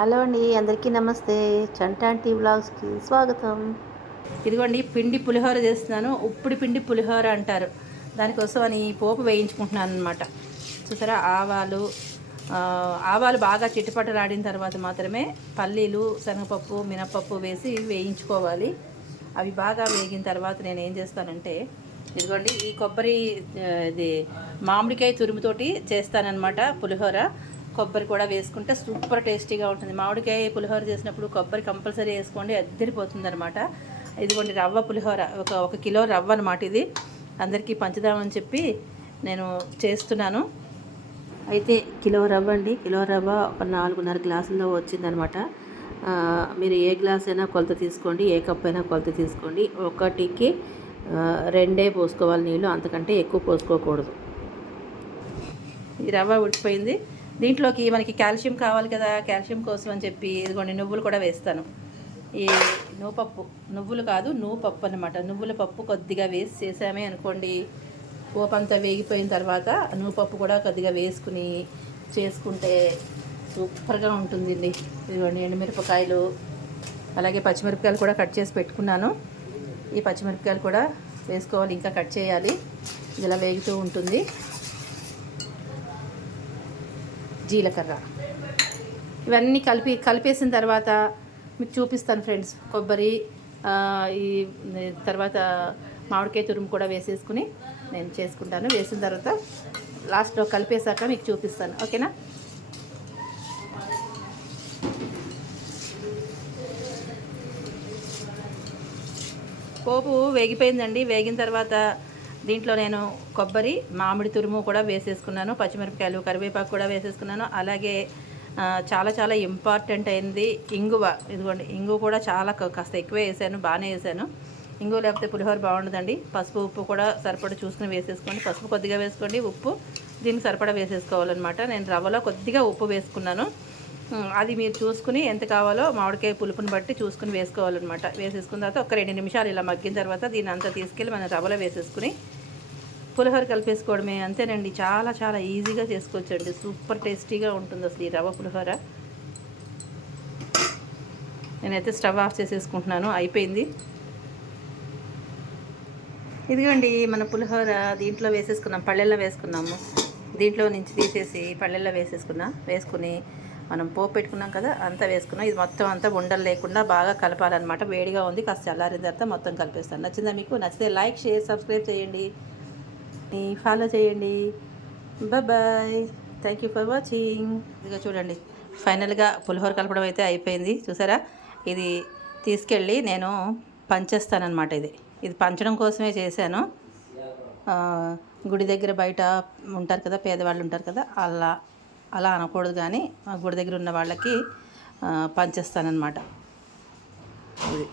Hello అండి అందరికీ నమస్తే. చంటాంటి బ్లాగ్స్కి స్వాగతం. ఇదిగోండి పిండి పులిహోర చేస్తున్నాను. ఉప్పుడు పిండి పులిహోర అంటారు. దానికోసం అని పోపు వేయించుకుంటున్నాను అనమాట చూసారా ఆవాలు ఆవాలు బాగా చిట్టుపట్టలాడిన తర్వాత మాత్రమే పల్లీలు శనగపప్పు మినపప్పు వేసి వేయించుకోవాలి. అవి బాగా వేగిన తర్వాత నేను ఏం చేస్తానంటే ఇదిగోండి ఈ కొబ్బరి ఇది మామిడికాయ తురుముతోటి చేస్తానన్నమాట పులిహోర. కొబ్బరి కూడా వేసుకుంటే సూపర్ టేస్టీగా ఉంటుంది. మామిడికాయ పులిహోర చేసినప్పుడు కొబ్బరి కంపల్సరీ వేసుకోండి అద్దరిపోతుంది అనమాట ఇదిగోండి రవ్వ పులిహోర. ఒక ఒక కిలో రవ్వ అనమాట ఇది. అందరికీ పంచుదామని చెప్పి నేను చేస్తున్నాను. అయితే కిలో రవ్వ అండి. కిలో రవ్వ ఒక నాలుగున్నర గ్లాసుల్లో వచ్చిందనమాట మీరు ఏ గ్లాస్ అయినా కొలత తీసుకోండి ఏ కప్ అయినా కొలత తీసుకోండి. ఒకటికి రెండే పోసుకోవాలి నీళ్ళు అంతకంటే ఎక్కువ పోసుకోకూడదు. ఈ రవ్వ ఉడిపోయింది దీంట్లోకి మనకి కాల్షియం కావాలి కదా కాల్షియం కోసం అని చెప్పి ఇదిగోండి నువ్వులు కూడా వేస్తాను. ఈ నువ్వుపప్పు నువ్వులు కాదు నువ్వు పప్పు అనమాట నువ్వుల పప్పు కొద్దిగా వేసి చేసామే అనుకోండి పోపు అంతా వేగిపోయిన తర్వాత నువ్వు పప్పు కూడా కొద్దిగా వేసుకుని చేసుకుంటే సూపర్గా ఉంటుందండి. ఇదిగోండి ఎండుమిరపకాయలు అలాగే పచ్చిమిరపకాయలు కూడా కట్ చేసి పెట్టుకున్నాను. ఈ పచ్చిమిరపకాయలు కూడా వేసుకోవాలి ఇంకా కట్ చేయాలి. ఇది ఇలా వేగుతూ ఉంటుంది. జీలకర్ర. ఇవన్నీ కలిపి కలిపేసిన తర్వాత మీకు చూపిస్తాను ఫ్రెండ్స్. కొబ్బరి ఈ తర్వాత మామిడికాయ తురుము కూడా వేసేసుకుని నేను చేసుకుంటాను. వేసిన తర్వాత లాస్ట్లో కలిపేశాక మీకు చూపిస్తాను. ఓకేనా? పోపు వేగిపోయిందండి. వేగిన తర్వాత దీంట్లో నేను కొబ్బరి మామిడి తురుము కూడా వేసేసుకున్నాను పచ్చిమిరపకాయలు కరివేపాకు కూడా వేసేసుకున్నాను. అలాగే చాలా చాలా ఇంపార్టెంట్ అయింది ఇంగువ. ఇదిగోండి ఇంగువ కూడా చాలా కాస్త ఎక్కువే వేసాను బాగానే వేసాను. ఇంగువ లేకపోతే పులిహోర బాగుండదండి. పసుపు ఉప్పు కూడా సరిపడా చూసుకుని వేసేసుకోండి. పసుపు కొద్దిగా వేసుకోండి ఉప్పు దీనికి సరిపడా వేసేసుకోవాలన్నమాట. నేను రవ్వలో కొద్దిగా ఉప్పు వేసుకున్నాను. అది మీరు చూసుకుని ఎంత కావాలో మామిడికాయ పులుపుని బట్టి చూసుకుని వేసుకోవాలన్నమాట. వేసేసుకున్న తర్వాత ఒక రెండు నిమిషాలు ఇలా మగ్గిన తర్వాత దీన్ని అంతా తీసుకెళ్ళి మనం రవ్వలో వేసేసుకుని పులిహోర కలిపేసుకోవడమే అంతేనండి. చాలా చాలా ఈజీగా చేసుకోవచ్చండి సూపర్ టేస్టీగా ఉంటుంది అసలు ఈ రవ్వ పులిహోర. నేనైతే స్టవ్ ఆఫ్ చేసేసుకుంటున్నాను. అయిపోయింది. ఇదిగోండి మన పులిహోర దీంట్లో వేసేసుకున్నాం. పళ్ళెల్లో వేసుకున్నాము దీంట్లో నుంచి తీసేసి పళ్ళెల్లో వేసేసుకున్నాం. వేసుకుని మనం పోపు పెట్టుకున్నాం కదా అంతా వేసుకున్నాం. ఇది మొత్తం అంతా ఉండలు లేకుండా బాగా కలపాలన్నమాట. వేడిగా ఉంది. కాస్త చల్లారిన తర్వాత మొత్తం కలిపేస్తాను. నచ్చిందా మీకు? నచ్చితే లైక్ షేర్ సబ్స్క్రైబ్ చేయండి. ఫాలో చేయండి. Bye thank you for watching ఇదిగో చూడండి ఫైనల్గా పులిహోర కలపడం అయితే అయిపోయింది. చూసారా? ఇది తీసుకెళ్ళి నేను పంచేస్తానన్నమాట ఇది. ఇది పంచడం కోసమే చేశాను. గుడి దగ్గర బయట ఉంటారు కదా పేదవాళ్ళు ఉంటారు కదా అలా అలా అనకూడదు కానీ గుడి దగ్గర ఉన్న వాళ్ళకి పంచేస్తానమాట పంచేస్తానన్నమాట. ఇది.